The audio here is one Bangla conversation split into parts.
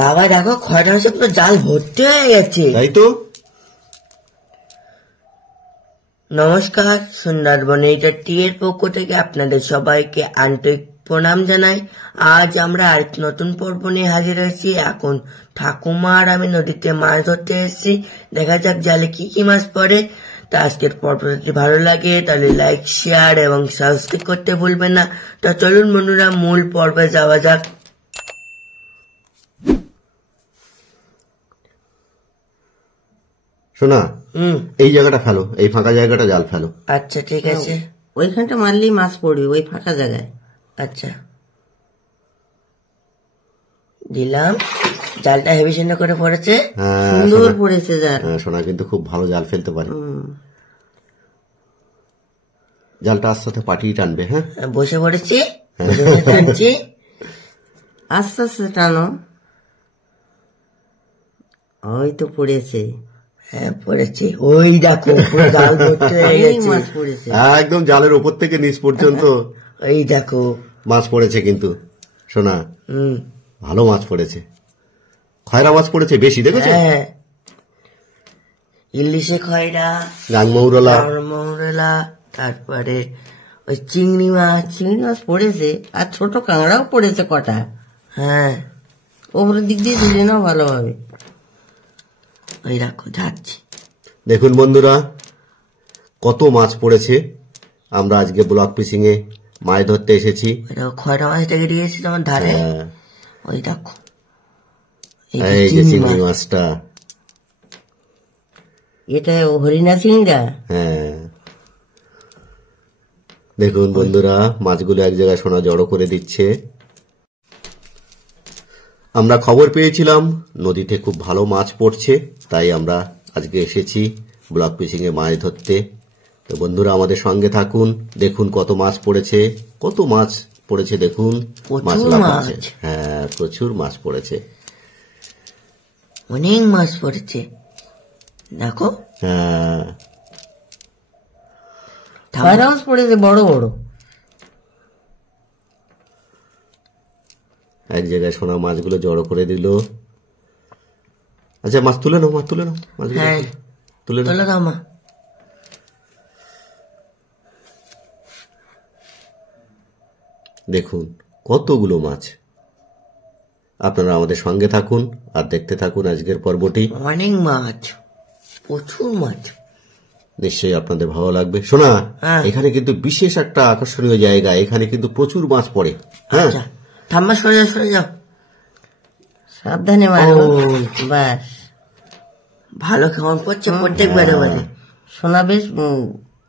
বাবা দেখো খয়টা মাছে পুরো জাল ভর্তি হয়ে গেছে। তাই তো। নমস্কার, সুন্দরবন এইটার এর পক্ষ থেকে আপনাদের সবাইকে আন্তরিক প্রণাম জানাই। আজ আমরা আরেক নতুন পর্ব নিয়ে হাজির হয়েছি। এখন ঠাকুমা আর আমি নদীতে মাছ ধরতে এসেছি। দেখা যাক জালে কি কি মাছ পড়ে। তা আজকের পর্ব যদি ভালো লাগে তাহলে লাইক, শেয়ার এবং সাবস্ক্রাইব করতে ভুলবেন না। তা চলুন বন্ধুরা, মূল পর্বে যাওয়া যাক। শোনা, এই জায়গাটা ফেলো, এই ফাঁকা জায়গাটা জাল ফেলো। আচ্ছা ঠিক আছে, ওইখানটা মারলেই মাছ পড়বে, ওই ফাঁকা জায়গায়। আচ্ছা দিলাম। জালটা হেভি সুন্দর করে পড়েছে, সুন্দর পড়েছে জাল। সোনা কিন্তু খুব ভালো জাল ফেলতে পারে। জালটা আস্তে আস্তে পাঠিয়ে টানবে। হ্যাঁ, বসে পড়েছি, টানছি। আস্তে আস্তে টানো। ওই তো পড়েছে। হ্যাঁ পড়েছে, ওই দেখো পুরো জাল ভর্তি হয়ে গেছে। মাছ পড়েছে একদম জালের উপর থেকে নিচ পর্যন্ত। ওই দেখো মাছ পড়েছে কিন্তু সোনা, ভালো মাছ পড়েছে। খয়রা মাছ পড়েছে বেশি, দেখেছো? হ্যাঁ, ইলিশে খয়রা, গাংমৌরলা, তারপরে ওই চিংড়ি মাছ পড়েছে, আর ছোট কাঁকড়াও পড়েছে কটা। হ্যাঁ, ওপরের দিক দিয়ে ধুলে নাও ভালোভাবে। ওই দেখো যাচ্ছি। দেখুন বন্ধুরা, কত মাছ পড়েছে। আমরা আজকে ব্লক ফিশিং এ মাছ ধরতে এসেছি। খয়রা মাছটাকে দিয়েছি তোমার ধারে। ওই দেখো এই যে চিংড়ি মাছটা, এটা হরিণা চিংড়া। হ্যাঁ দেখুন বন্ধুরা, মাছগুলো এক জায়গায় সোনা জড়ো করে দিচ্ছে। আমরা খবর পেয়েছিলাম নদীতে খুব ভালো মাছ পড়ছে, তাই আমরা আজকে এসেছি ব্লক ফিশিং এ মাছ ধরতে। তো বন্ধুরা আমাদের সঙ্গে থাকুন, দেখুন কত মাছ পড়েছে, কত মাছ পড়েছে দেখুন। মাছ লাফাচ্ছে। হ্যাঁ, প্রচুর মাছ পড়েছে, অনেক মাছ পড়েছে দেখো। হ্যাঁ, মাছ পড়েছে বড় বড়। এক জায়গায় সোনা মাছগুলো জড়ো করে দিল। আচ্ছা মাছ তুলে নাও, মাছ তুলে নাও, মাছগুলো তুলে নাও। মা দেখুন কতগুলো মাছ। আপনারা আমাদের সঙ্গে থাকুন আর দেখতে থাকুন আজকের পর্বটি। অনেক মাছ, প্রচুর মাছ, নিশ্চয়ই আপনাদের ভালো লাগবে। শোনা, এখানে কিন্তু বিশেষ একটা আকর্ষণীয় জায়গা, এখানে কিন্তু প্রচুর মাছ পড়ে। হ্যাঁ, ঠাম্মা সরে যাও, সরে যাও, সাবধানে মারো। বাস, ভালো কেমন পড়ছে প্রত্যেকবারে বলে। সোনা বেশ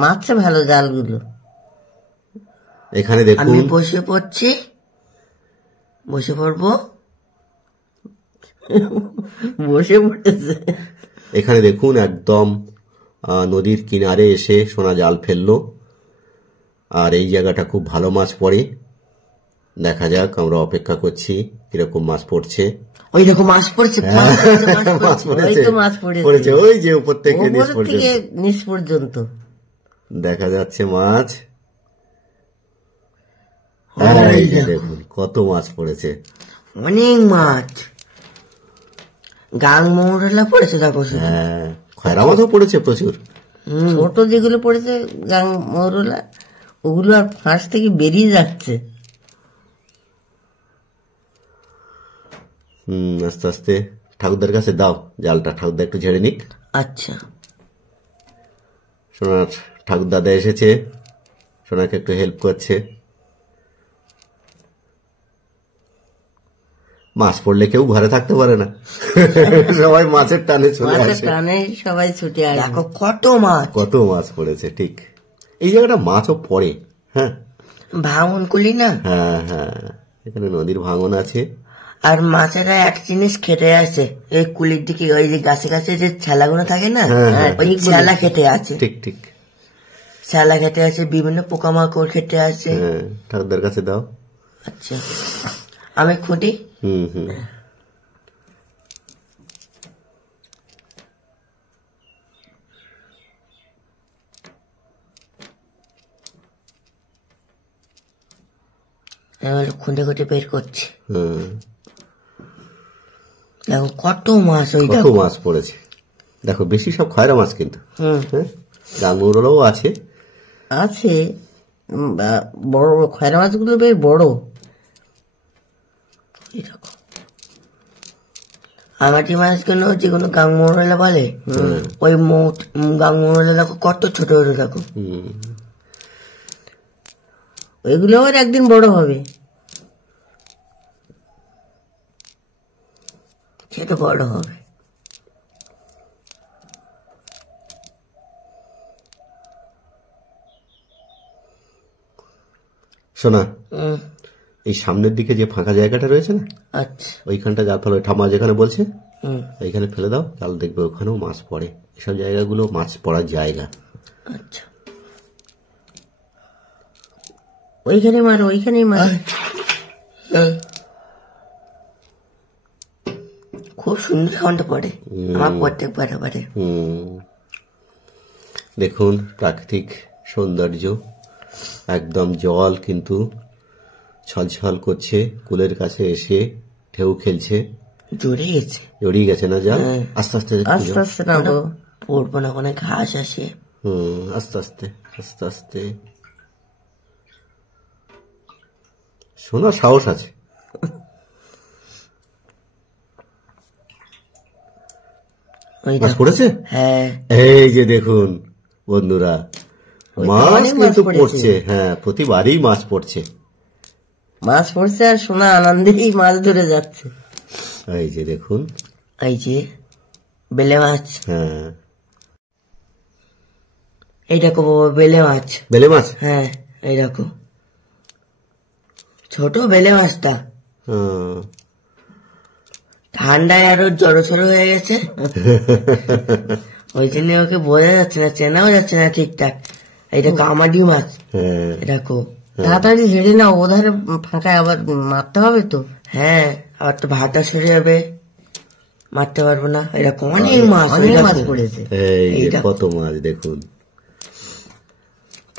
মারছে ভালো জালগুলো। এখানে দেখুন, আমি বসে পড়ছি, বসে পড়বো, বসে পড়েছে। এখানে দেখুন একদম নদীর কিনারে এসে সোনা জাল ফেললো। আর এই জায়গাটা খুব ভালো মাছ পড়ে। দেখা যাক, আমরা অপেক্ষা করছি কিরকম মাছ পড়ছে। ওই রকম মাছ পড়ছে, মাছ পড়েছে ওই যে উপর থেকে নিচ পর্যন্ত দেখা যাচ্ছে মাছ। দেখুন কত মাছ পড়েছে, অনেক মাছ। গাংমৌরলা পড়েছে দেখো। হ্যাঁ, খয়রা মাছও পড়েছে প্রচুর। ছোট যেগুলো পড়েছে গাংমৌরলা, ওগুলো আর ফাঁস থেকে বেরিয়ে যাচ্ছে। আস্তে আস্তে ঠাকুরদার কাছে দাও জালটা, ঠাকুরদা একটু ঝেড়ে নিক। আচ্ছা, সোনার ঠাকুর দাদা এসেছে, সোনাকে একটু হেল্প করছে। মাছ পড়লে কেউ ঘরে থাকতে পারে না, সবাই মাছের টানে চলে আসে। সবাই ছুটে আসে। দেখো কত মাছ, কত মাছ পড়েছে। ঠিক এই জায়গাটা মাছও পড়ে। হ্যাঁ, ভাঙন কুলি না। হ্যাঁ হ্যাঁ, এখানে নদীর ভাঙন আছে। আর মাছেরা এক জিনিস খেতে আছে, এই কুলির দিকে ওই যে গাছে গাছে যে ছেলাগুলো থাকে না, ওই ছেলা খেতে আছে। ঠিক ঠিক, ছেলা খেতে আছে, বিভিন্ন পোকামাকড় খেতে আছে। ঠাকুরদার কাছে দাও। আচ্ছা, আমি খুঁটি। খুঁটে খুঁটে বের করছি। দেখো কত মাছ, ওই কত দেখো। মাছ পড়েছে দেখো, বেশি সব খয়রা মাছ কিন্তু। হুম, হ্যাঁ, গাঙ্গুরও আছে। আছে বড় খয়রা মাছগুলো বেশ বড়। এই দেখো আঙাটি মাছ কেন যেগুলো গাঙ্গমরলা বলে, ওই গাঙ্গমরলা দেখো কত ছোট ছোট দেখো। ওইগুলো আবার একদিন বড় হবে। সে তো বড় হবে। শোনা, হুম, এই সামনের দিকে যে ফাঁকা জায়গাটা রয়েছে না, আচ্ছা। ওইখানটা জাল ফেলো। ঠাম্মা যেখানে বলছে হুম, এইখানে ফেলে দাও, জাল দেখবে ওখানেও মাছ পড়ে। এসব জায়গাগুলো মাছ পড়ার জায়গা। আচ্ছা। ওইখানে মারো, ওইখানেই মারো। খুব সুন্দর সাউন্ড পড়ে আমার প্রত্যেকবার বারে। দেখুন প্রাকৃতিক সৌন্দর্য, একদম জল কিন্তু ছলছল করছে। কুলের কাছে এসে ঢেউ খেলছে। জোরে গেছে, জড়িয়ে গেছে না জাল? আস্তে আস্তে দেখুন আস্তে জল। আস্তে নামো। পড়বো না, ওখানে ঘাস আসে। আস্তে আস্তে আস্তে আস্তে। শোনার সাহস আছে। ওই মাছ দেখো। পড়েছে? হ্যাঁ, এই যে দেখুন বন্ধুরা, মাছ অনেক মাছ কিন্তু পড়েছে। পড়ছে। হ্যাঁ, প্রতিবারই মাছ পড়ছে। মাছ পড়ছে আর সোনা আনন্দেই মাছ ধরে যাচ্ছে। এই যে দেখুন, এই যে বেলে মাছ। হ্যাঁ, এই দেখো বাবা, বেলে মাছ। বেলে মাছ। হ্যাঁ, এই দেখো ছোট বেলে মাছটা। হ্যাঁ, ঠান্ডায় আরো জড়সড় হয়ে গেছে, ওই জন্য ওকে বোঝা যাচ্ছে না, চেনাও যাচ্ছে না ঠিকঠাক। এই দেখো আমাডি মাছ। হ্যাঁ, এই দেখো। তাড়াতাড়ি ঝেড়ে না, ওধারে ফাঁকায় আবার মারতে হবে তো। হ্যাঁ, আবার তো ভাতটা সরে যাবে, মারতে পারবো না। এরকম অনেক মাছ, অনেক ওই দেখো। মাছ পড়েছে। এই যে এইটা। কত মাছ দেখুন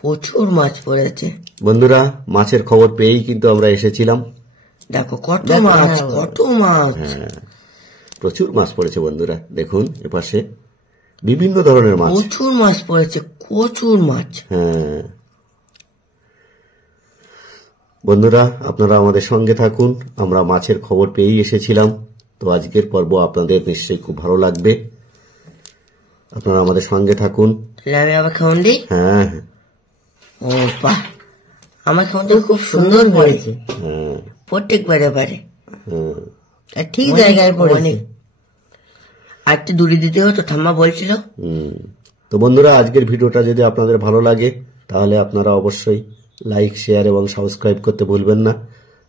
প্রচুর মাছ পড়েছে। বন্ধুরা। মাছের খবর পেয়েই কিন্তু আমরা এসেছিলাম। দেখো কত দেখো, মাছ, হ্যাঁ। কত মাছ। হ্যাঁ, প্রচুর মাছ পড়েছে বন্ধুরা। দেখুন এপাশে বিভিন্ন ধরনের মাছ। প্রচুর মাছ পড়েছে, প্রচুর মাছ। হ্যাঁ বন্ধুরা, আপনারা আমাদের সঙ্গে থাকুন। আমরা মাছের খবর পেয়েই এসেছিলাম। তো আজকের পর্ব আপনাদের নিশ্চয়ই খুব ভালো লাগবে। আপনারা আমাদের সঙ্গে থাকুন। তাহলে আমি আবার খাওয়ান দিই। হ্যাঁ, ও বাহ, আমার খাওয়ানটা খুব সুন্দর পড়েছে হ্যাঁ, প্রত্যেকবারে বারে। হ্যাঁ, আর ঠিক জায়গায় পড়েছে। অনেক। আর একটু দূরে দিতে হতো, ঠাম্মা বলছিল। তো বন্ধুরা, আজকের ভিডিওটা যদি আপনাদের ভালো লাগে তাহলে আপনারা অবশ্যই লাইক, শেয়ার এবং সাবস্ক্রাইব করতে ভুলবেন না।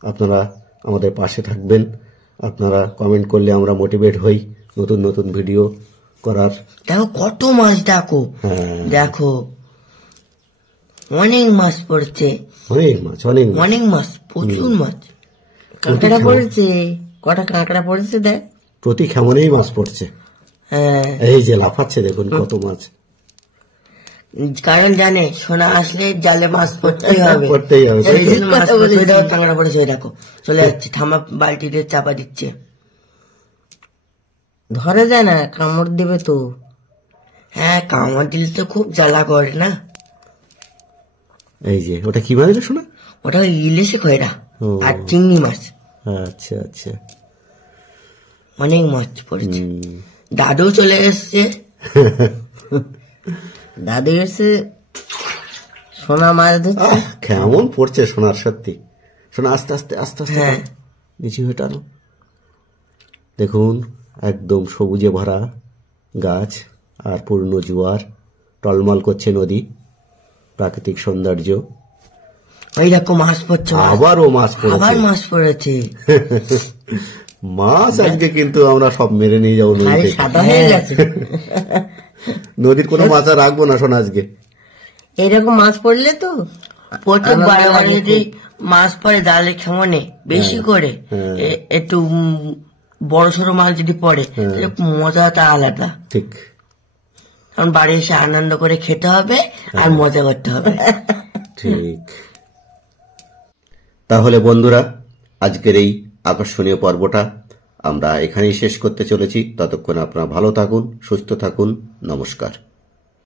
আপনারা আমাদের পাশে থাকবেন। আপনারা কমেন্ট করলে আমরা মোটিভেট হই নতুন নতুন ভিডিও করার। দেখো কত মাছ, দেখো হ্যাঁ, দেখো অনেক মাছ পড়ছে, অনেক মাছ, অনেক মাছ। অনেক মাছ, প্রচুর মাছ। কাঁকড়া পড়েছে, কটা কাঁকড়া পড়েছে দেখ। প্রতি খেমনেই মাছ পড়ছে। হ্যাঁ, এই যে লাফাচ্ছে দেখুন কত মাছ। কারণ জানে সোনা আসলে জালে মাছ পড়তেই হবে, পড়তেই হবে। এই জন্য মাছ পড়তে দেওয়ার টাংরা পড়েছে। এই দেখো চলে যাচ্ছে, ঠাম্মা বালতিতে চাপা দিচ্ছে। ধরে যায় না, কামড় দিবে তো। হ্যাঁ, কামড় দিলে তো খুব জ্বালা করে না। এই যে ওটা কি মাছ রে শোনা? ওটা ইলিশে খয়রা ও। আর চিংড়ি মাছ। আচ্ছা আচ্ছা। অনেক মাছ পড়েছে। দাদু চলে এসছে। দাদু এসে সোনা মাছ ধরছে। কেমন পড়ছে সোনার, সত্যি। সোনা আস্তে আস্তে আস্তে আস্তে হ্যাঁ। নিচু হয়ে টানো। দেখুন একদম সবুজে ভরা গাছ আর পূর্ণ জোয়ার, টলমল করছে নদী, প্রাকৃতিক সৌন্দর্য। ওই দেখো মাছ পড়ছে, আবারও মাছ আবার পড়েছে। মাছ পড়েছে। মাছ আজকে কিন্তু আমরা সব মেরে নিয়ে যাবো নদী খালি থেকে। সাদা হয়ে গেছে। নদীর কোনো মাছ আর রাখবো না শোনা আজকে। এইরকম মাছ পড়লে তো প্রত্যেক আনন্দ বারে বারে লাগে যদি মাছ পড়ে জালের খেমনে বেশি করে, একটু বড় সড়ো মাছ যদি পড়ে, তাহলে মজাটা আলাদা। ঠিক কারণ বাড়ি এসে আনন্দ করে খেতে হবে আর মজা করতে হবে। ঠিক। তাহলে বন্ধুরা, আজকের এই আকর্ষণীয় পর্বটা আমরা এখানেই শেষ করতে চলেছি। ততক্ষণ আপনারা ভালো থাকুন, সুস্থ থাকুন। নমস্কার।